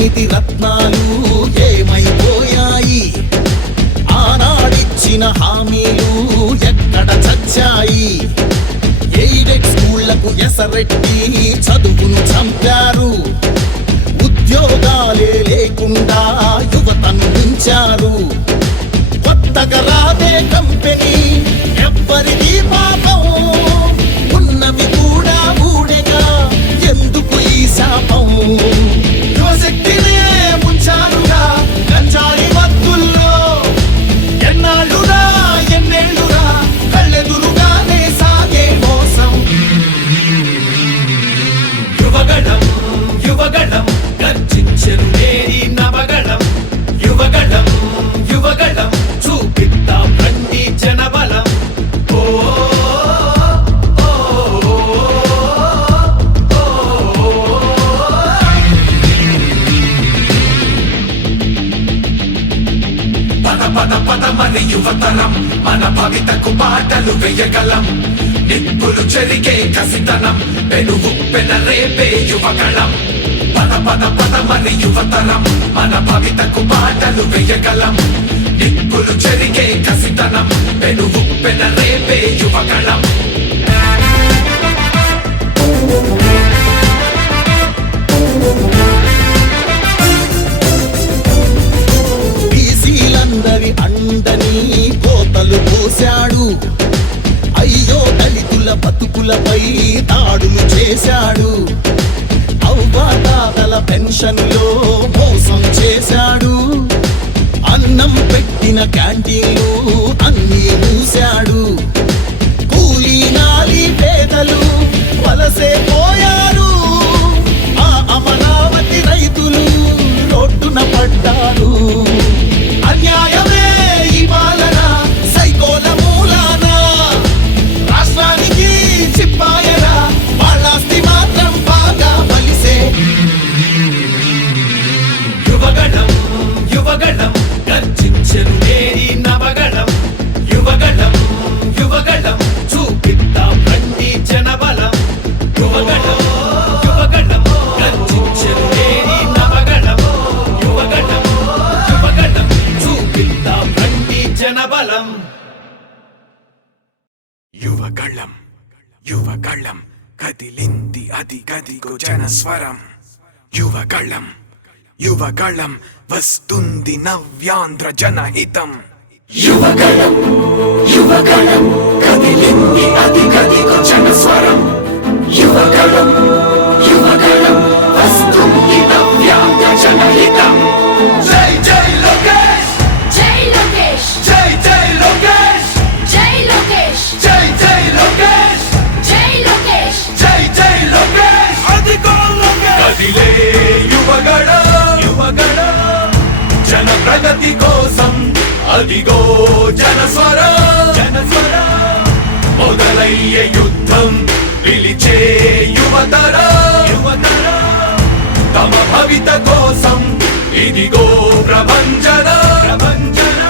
9 రత్నాలు ఏమైపోయాయి? ఆనాడిచ్చిన హామీలు ఎక్కడ చచ్చాయి? ఎయిడెడ్ స్కూళ్లకు ఎసరెట్టి చదువును చంపారు. ఉద్యోగాలే లేకుండా యువతను ఉంచారు. కొత్తగా రాదే కంపెనీ ఎవ్వరిది పాపం, ఉన్నవి కూడా ఊడెగా ఎందుకు ఈ శాపం? యువశక్తినే ముంచారుగా గంజాయి మత్తుల్లో, ఎన్నాళ్ళురా ఎన్నేళ్ళురా కళ్ళెదురుగానే సాగే మోసం. యువగణం యువగణం గర్జించెను నేరి నవగణం. యువగణం యువగణం చూపిద్దాం రండి జనబలం. పద పద మరి యువతరం, మన భవితకు బాటలు వేయగలం. నిప్పులు చెరిగే కసితనం, పెనుగు పెనరేపే యువగళం. పద పద పద మరి యువతరం, మన భవితకు బాటలు వేయగలం. నిప్పులు చెరిగే కసితనం, పెనుగు పెనరేపే యువగళం. బీసీలందరి అండని కోతలు పోశాడు. అయ్యో దళితుల బతుకులపై దాడులు చేశాడు. అవ్వాతాతల పెన్షన్లో మోసం చేశాడు. అన్నం పెట్టిన క్యాంటీన్లు అన్నీ మూశాడు. కూలీ నాలి పేదలు వలసే పోయారు. ఆ అమరావతి రైతులు రోడ్డున పడ్డారు. అన్యాయమే ఈ పాలన సైకోల మూలాన, రాష్ట్రానికి చిప్పాయరా వాళ్ళాస్తి మాత్రం బాగా బలిసే. యువగణం యువగణం గర్జించెను నేరి నవగణం. యువగణం యువగణం చూపిద్దాం రండి జనబలం. యువగణం యువగణం గర్జించెను నేరి నవగణం. యువగణం యువగణం చూపిద్దాం రండి జనబలం. యువగళం యువగళం కదిలింది అది గదిగో జనస్వరం. యువగళం యువగళం వస్తుంది నవ్యాంధ్ర జనహితం. యువగళం యువగళం కదిలింది అది గదిగో జనస్వరం. యువగళం యువగళం వస్తుంది నవ్యాంధ్ర జనహితం. జై జై లోకేష్, జై లోకేష్, జై జై లోకేష్, జై లోకేష్, జై జై లోకేష్, జై లోకేష్, జై జై లోకేష్. అదిగో లోకేష్ కదిలే యువగళం యువగళం జన ప్రగతి కోసం. అదిగో జనస్వరం జనస్వరం మొదలయ్యే యుద్ధం పిలిచే యువతరం యువతరం తమ భవిత కోసం. ఇదిగో ప్రభంజన ప్రభంజన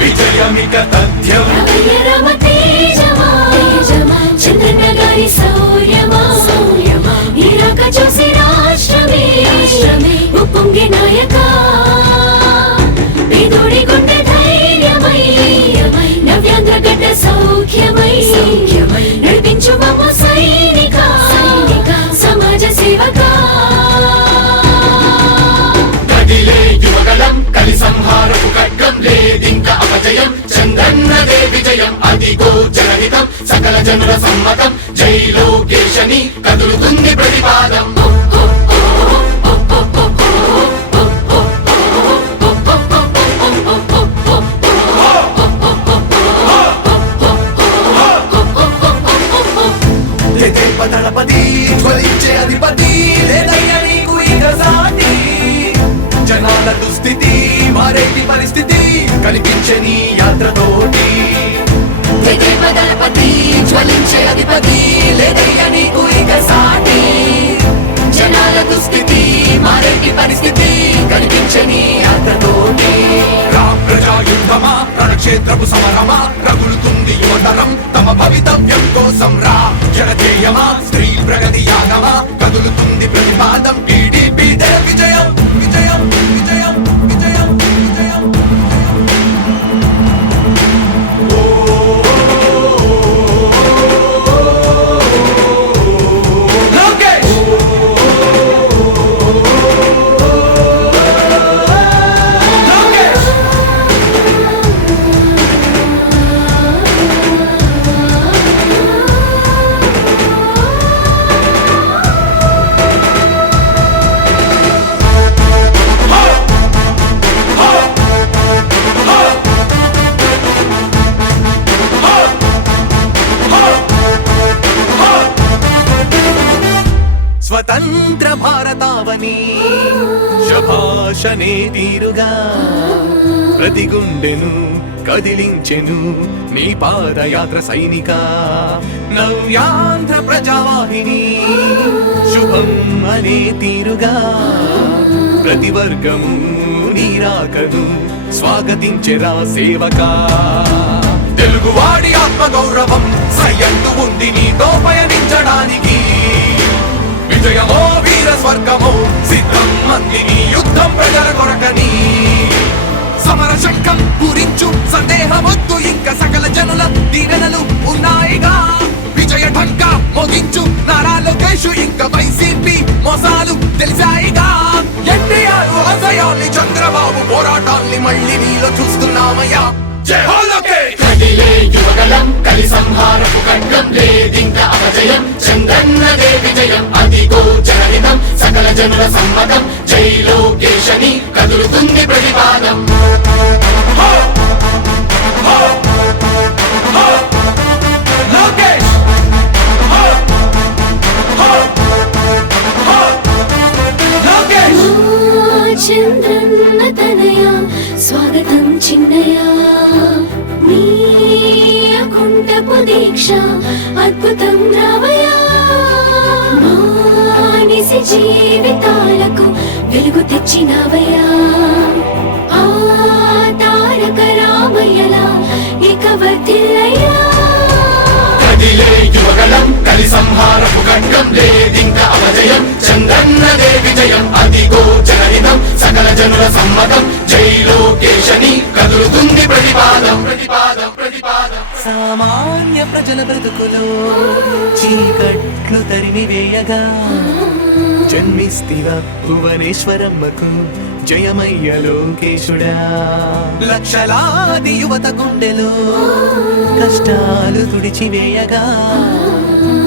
విజయమిక తథ్యం. రమ తేజమా చంద్రన్న గారి శౌర్యమా నీరాక చూసి రాష్ట్రమే ఉప్పొంగే నాయక. పేదోడి గుండె ధైర్యమై నవ్యాంధ్ర గడ్డ సౌఖ్యమై నడిపించు మమ్ము సైనిక సమాజ సేవక. కదిలే యువగళం కలి సంహారపు ఖడ్గం లేదింక అపజయం. చంద్రన్నదే విజయం అదిగో జనహితం సకల జనుల సమ్మతం. జై లోకేశని కదులుతుంది ప్రతిపాదం. దళపతి జ్వలించే అధిపతి లేదయ్యా నీకు ఇక సాటి. జనాల దుస్థితి మారేటి పరిస్థితి కనిపించే నీ యాత్రతోటి. దళపతి జ్వలించే అధిపతి లేదయ్యా నీకు ఇక సాటి. జనాల దుస్థితి మారేటి పరిస్థితి కనిపించే నీ యాత్రతోటి. ప్రజాయుద్ధమా రణక్షేత్రపు సమరమా రగులుతుంది యువతరం తమ భవితవ్యం కోసం. రా జనజేయమా స్త్రీ ప్రగతి యాగమా కదులుతుంది ప్రతిపాదం. టీడీపీ విజయం. స్వతంత్ర భారతావని శభాషనే తీరుగా ప్రతి గుండెను కదిలించెను నీ పాదయాత్ర సైనిక నవ్యాంధ్ర ప్రజావాహిని శుభం అనే తీరుగా ప్రతి వర్గము నీరాకను స్వాగతించెరా సేవకా తెలుగువాడి ఆత్మగౌరవం సయ్యంటూ ఉంది నీతో పయనించడానికి విజయమో వీర స్వర్గమో సిద్ధం మందిని యుద్ధం ప్రజల కొరకని సమర శంఖం పూరించు సందేహమొద్దు ఇంకా సకల జనుల దీవెనలు ఉన్నాయిగా విజయ ఢంకా మోగించు నారా లోకేష్ ఇంకా వైసీపీ మోసాలు తెలిసాయిగా ఎన్టీఆర్ ఆశయాల్ని చంద్రబాబు పోరాటాల్ని మళ్ళీ నీలో చూస్తున్నామయ్యా జై హో లోకేష్ కదిలే యువగలం కలి సంహారపు ఖడ్గం లేదింక అపజయం చంద్రన్నదే విజయం అదిగో జనహితం సకల జనుల సమ్మతం జై లోకేశని కదులుతుంది ప్రతిపాదం హో హో హో లోకేష్ హో హో హో లోకేష్ చంద్రన్న తనయ స్వాగతం చిన్నయ నీ అకుంఠపు దీక్ష అద్భుతం రావయ మానిసి జీవితాలకు వెలుగు తెచ్చినవయ్యా ఆ తారక రామయ్యలా ఇక వర్ధిల్లయ్యా కదిలే యువగలం కలి సంహారపు ఖడ్గం లేదింక అపజయం చంద్రన్నదే విజయం అదిగో జనహితం సకల జనుల సమ్మతం జై లోకేశని కదులుతుంది ప్రతిపాదం ప్రతిపాదం ప్రతిపాదం సామాన్య ప్రజల బ్రతుకులో చీకట్లు తరిమి వేయగా జన్మిస్తివ భువనేశ్వరమ్మకు జయమయ్య లోకేశుడా లక్షలాది యువత గుండెలో కష్టాలు తుడిచివేయగా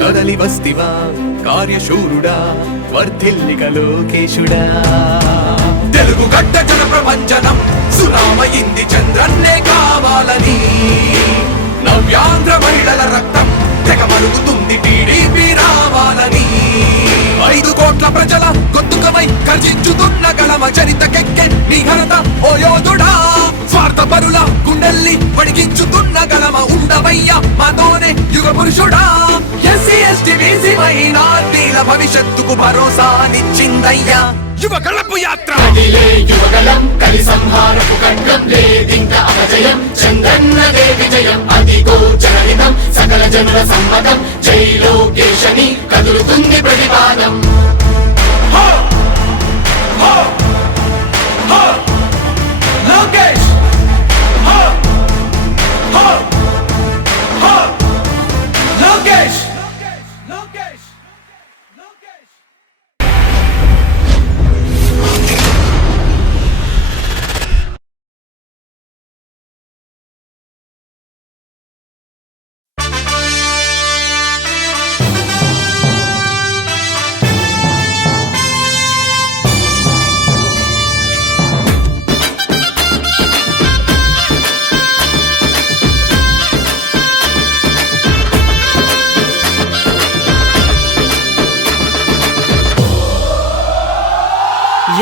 కదలి వస్తివా కార్యశూరుడా వర్ధిల్లిక లోకేశుడా తెలుగు గడ్డ జన ప్రపంచనం సునామయింది చంద్రన్నే కావాలని నవ్యాంధ్ర మహిళల రక్తం తెగ మరుగుతుంది టీడీపీ రావాలని 5 కోట్ల ప్రజల గొంతుకమై గర్జించుతున్న గళమ చరితకెక్కె నీ ఘనత ఓ యోధుడా స్వార్థ పరుల గుండెల్ని వడిగించుతున్న గళమ ఉండవయ్య మాతోనే యుగ పురుషుడా ఎస్సీ ఎస్టీ బీసీ మైనార్టీల భవిష్యత్తుకు భరోసానిచ్చిందయ్యా యువ గళపు యాత్ర కదిలే యువగలం కలి సంహారపు ఖడ్గం లేదింక అపజయం చంద్రన్నదే విజయం అదిగో జనహితం సకల జనుల సమ్మతం జై లోకేశని కదులుతుంది ప్రతిపాదం హో హో హో లోకేష్ హో హో హో లోకేష్ లోకేష్ లోకేష్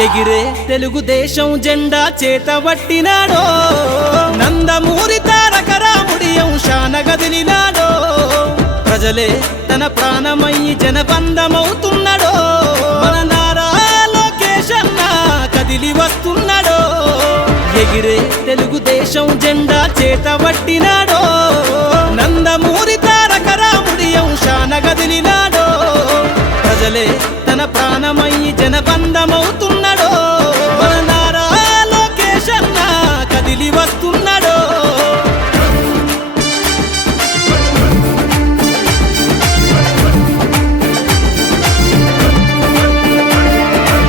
ఎగిరే తెలుగుదేశం జెండా చేతబట్టినాడో నందమూరి తారక రాముడి అంశాన గదిలినాడో ప్రజలే తన ప్రాణమయ్యి జనబంధమవుతున్నాడో మన నారా లోకేశన్న కదిలి వస్తున్నాడో ఎగిరే తెలుగుదేశం జెండా చేతబట్టినాడో నందమూరి తారక రాముడి అంశాన గదిలినాడో ప్రజలే తన ప్రాణమయ్యి జనబంధమవుతున్నాడో మన నారా లోకేశన్న కదిలి వస్తున్నాడో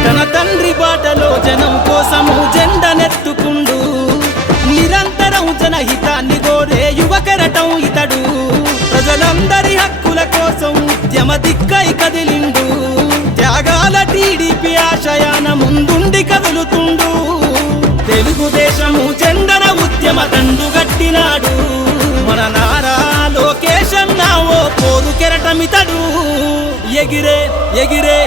తన తండ్రి బాటలో జనం కోసము జెండనెత్తుకుండు నిరంతరం జనహితాన్ని కోరే యువకెరటం ఇతడు ప్రజలందరి హక్కుల కోసం ఉద్యమ దిక్కై కదిలిండు త్యాగాల టీడీపీ ఆశయాన ముందుండి కదులుతుండు తెలుగుదేశము జెండన ఉద్యమ తండుగట్టినాడు మన నారా లోకేశన్న ఓ పోరు కెరటమితడు ఎగిరే ఎగిరే